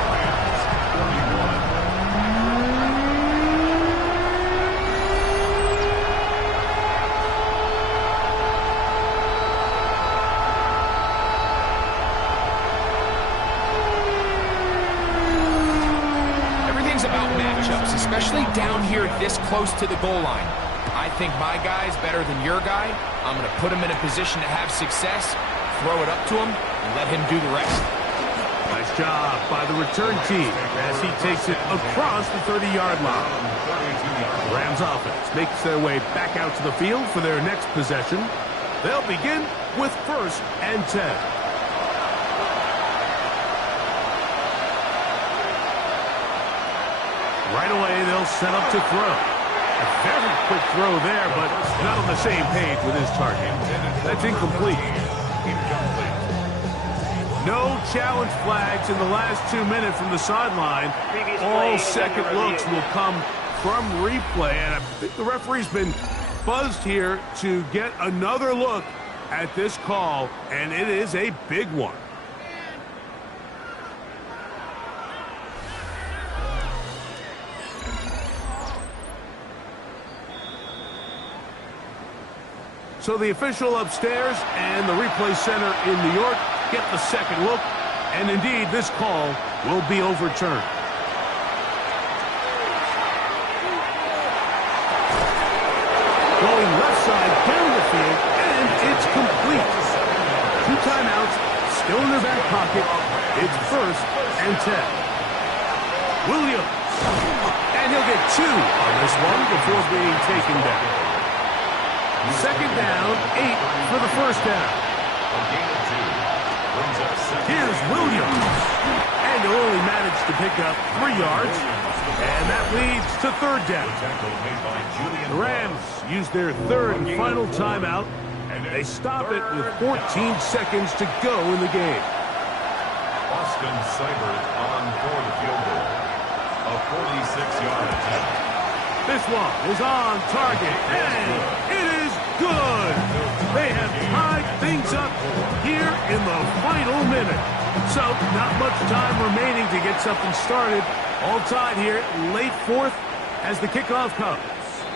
this close to the goal line. I think my guy's better than your guy. I'm going to put him in a position to have success, throw it up to him, and let him do the rest. Nice job by the return team as he takes it across the 30-yard line. The Rams offense makes their way back out to the field for their next possession. They'll begin with 1st and 10. Right away, they'll set up to throw. A very quick throw there, but not on the same page with his target. That's incomplete. No challenge flags in the last 2 minutes from the sideline. All second looks will come from replay, and I think the referee's been buzzed here to get another look at this call, and it is a big one. So the official upstairs and the replay center in New York get the second look, and indeed this call will be overturned. Going left side down the field, and it's complete. 2 timeouts still in their back pocket. It's 1st and 10. Williams, and he'll get 2 on this one before being taken down. 2nd down, 8 for the 1st down. Here's Williams. And he'll only manage to pick up 3 yards. And that leads to 3rd down. The Rams use their 3rd and final timeout. They stop it with 14 seconds to go in the game. Austin Seibert on for the field goal. A 46-yard attempt. This one is on target, and it is good. They have tied things up here in the final minute. So not much time remaining to get something started. All tied here, late 4th as the kickoff comes.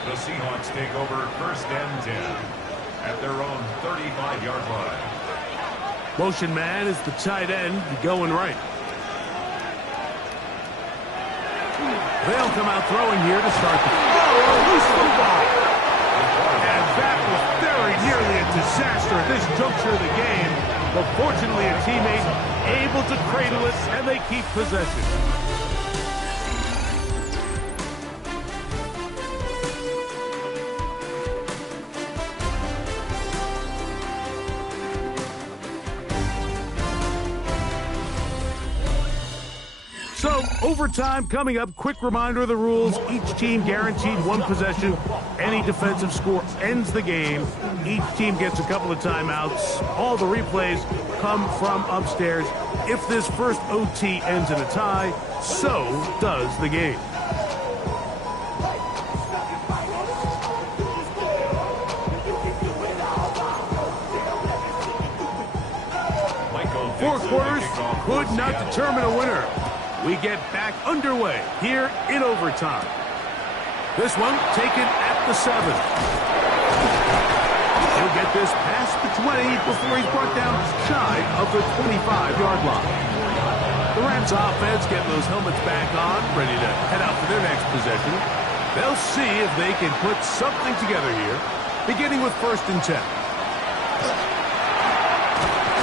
The Seahawks take over 1st and 10 at their own 35-yard line. Motion man is the tight end going right. They'll come out throwing here to start the... Oh, loose football! And that was very nearly a disaster at this juncture of the game. But fortunately, a teammate able to cradle it, and they keep possession. So, overtime coming up. Quick reminder of the rules. Each team guaranteed 1 possession. Any defensive score ends the game. Each team gets a couple of timeouts. All the replays come from upstairs. If this first OT ends in a tie, so does the game. Four quarters could not determine a winner. We get back underway here in overtime. This one taken at the 7. He'll get this past the 20 before he's brought down shy of the 25-yard line. The Rams offense getting those helmets back on, ready to head out for their next possession. They'll see if they can put something together here, beginning with 1st and 10.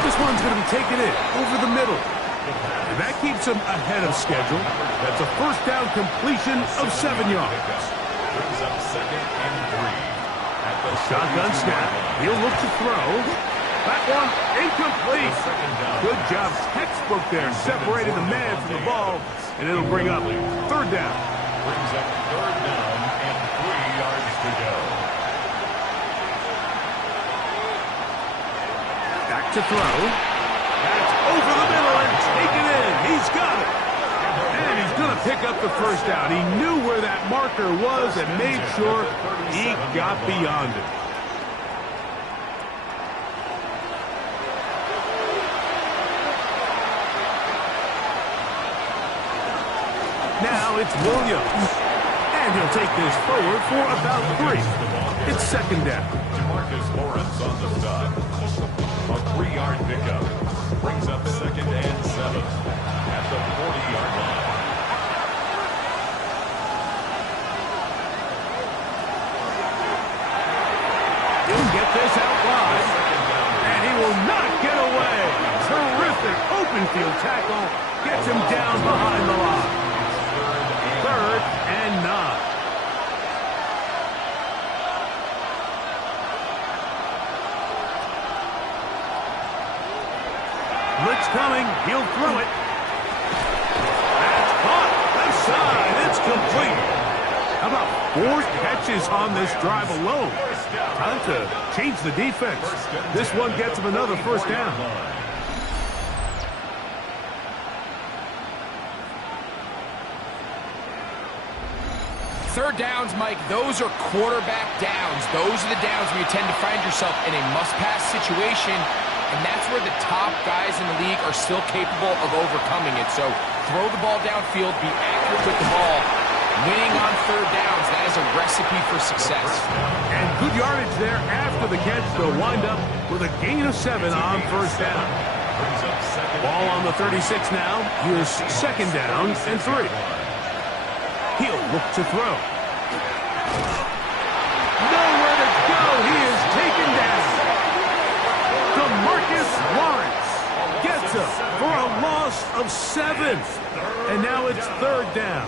This one's going to be taken in over the middle. And that keeps him ahead of schedule. That's a 1st down completion of 7 yards. Brings up 2nd and 3. Shotgun snap. He'll look to throw. That one incomplete. Good job. Textbook there. Separated the man from the ball. And it'll bring up 3rd down. Brings up 3rd down and 3 yards to go. Back to throw. That's over the middle and taken in. He's got it. And he's going to pick up the 1st down. He knew where that marker was and made sure he got beyond it. Now it's Williams. And he'll take this forward for about 3. It's 2nd down. DeMarcus Lawrence on the stop. A 3-yard pickup. Brings up 2nd and 7 at the 40-yard line. midfield tackle gets him down behind the line. 3rd and 9. Blitz coming. He'll throw it. That's caught. Left side. It's complete. How about 4 catches on this drive alone? Time to change the defense. This one gets him another first down. Third downs, Mike, those are quarterback downs. Those are the downs where you tend to find yourself in a must-pass situation, and that's where the top guys in the league are still capable of overcoming it. So throw the ball downfield, be accurate with the ball. Winning on third downs, that is a recipe for success. And good yardage there after the catch. They'll wind up with a gain of 7 on first down. Ball on the 36 now. Here's 2nd down and 3. He'll look to throw. Nowhere to go. He is taken down. DeMarcus Lawrence gets him for a loss of 7. And now it's 3rd down.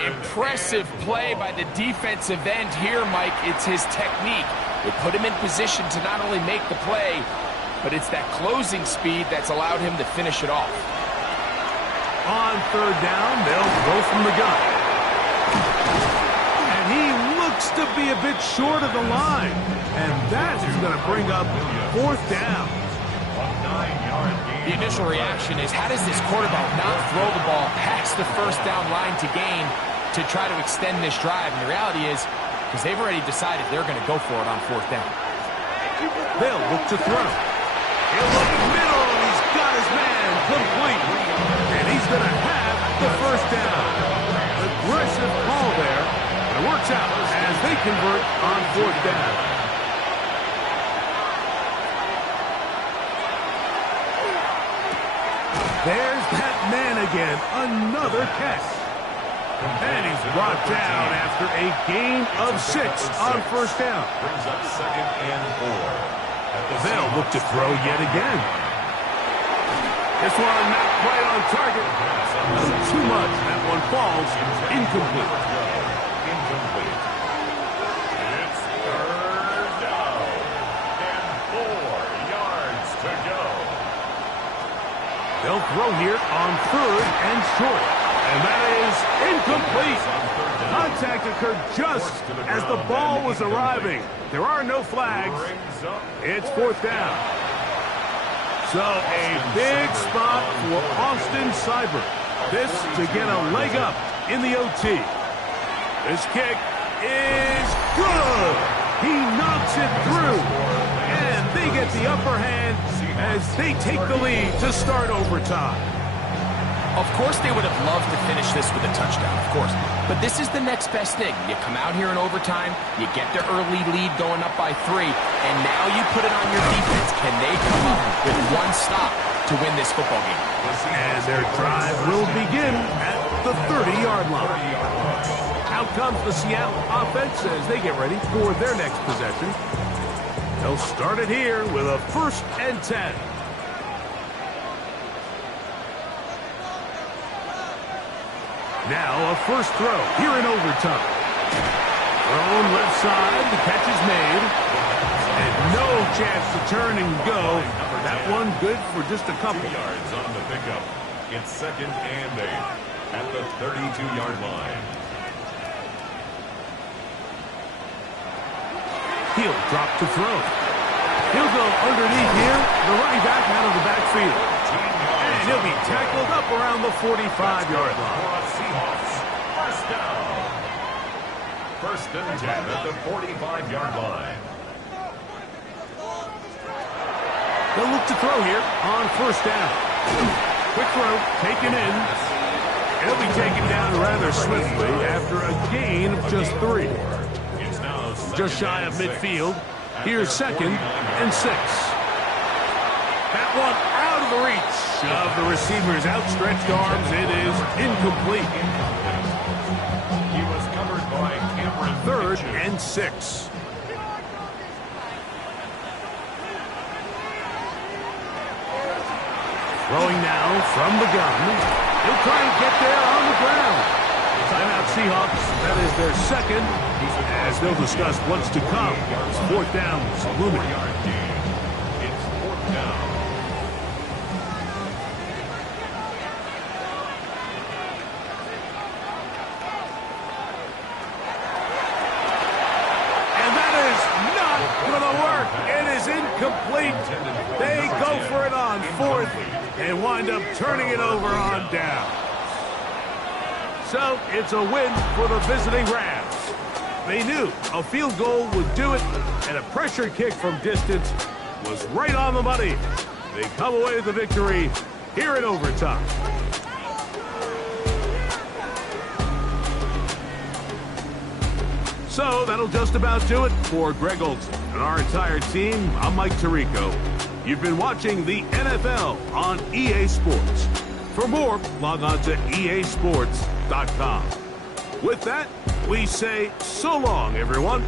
Impressive play by the defensive end here, Mike. It's his technique. They put him in position to not only make the play, but it's that closing speed that's allowed him to finish it off. On 3rd down, they'll throw from the gun. And he looks to be a bit short of the line. And that is going to bring up 4th down. The initial reaction is, how does this quarterback not throw the ball past the first down line to gain to try to extend this drive? And the reality is, because they've already decided they're going to go for it on 4th down. They'll look to throw. He'll look middle. He's got his man complete. And he's going to have the first down. Aggressive call there. But it works out as they convert on 4th down. There's that man again. Another catch. And he's brought down after a gain of 6 on first down. Brings up 2nd and 4. They'll look to throw yet again. This one not quite on target. Too much. That one falls incomplete. Incomplete. It's 3rd down. And 4 yards to go. They'll throw here on 3rd and short. And that is incomplete. Contact occurred just as the ball was arriving. There are no flags. It's 4th down. So a big spot for Austin Seibert. This to get a leg up in the OT. This kick is good. He knocks it through. And they get the upper hand as they take the lead to start overtime. Of course they would have loved to finish this with a touchdown, of course. But this is the next best thing. You come out here in overtime, you get the early lead going up by 3, and now you put it on your defense. Can they come up with one stop to win this football game? And their drive will begin at the 30-yard line. Out comes the Seattle offense as they get ready for their next possession. They'll start it here with a 1st and 10. Now a first throw here in overtime. Thrown left side, the catch is made. And no chance to turn and go. That one good for just a couple. 2 yards on the pickup. It's 2nd and 8 at the 32-yard line. He'll drop to throw. He'll go underneath here. The running back out of the backfield. And he'll be tackled up around the 45-yard line. Seahawks. First down. 1st and 10 at the 45-yard line. They'll look to throw here on 1st down. Quick throw, taken in. He'll be taken down rather swiftly after a gain of just 3. It's now Just shy of midfield. Here's 2nd and 6. That one out of the reach of the receiver's outstretched arms. It is incomplete. He was covered by Cameron. 3rd and 6. Throwing now from the gun. He'll try and get there on the ground. Timeout Seahawks. That is their second. As they'll discuss what's to come. It's fourth down. Looming. It's fourth down. Incomplete. They go for it on fourth and wind up turning it over on down. So it's a win for the visiting Rams. They knew a field goal would do it, and a pressure kick from distance was right on the money. They come away with the victory here in overtime. So that'll just about do it for Greg Olsen and our entire team. I'm Mike Tirico. You've been watching the NFL on EA Sports. For more, log on to easports.com. With that, we say so long, everyone.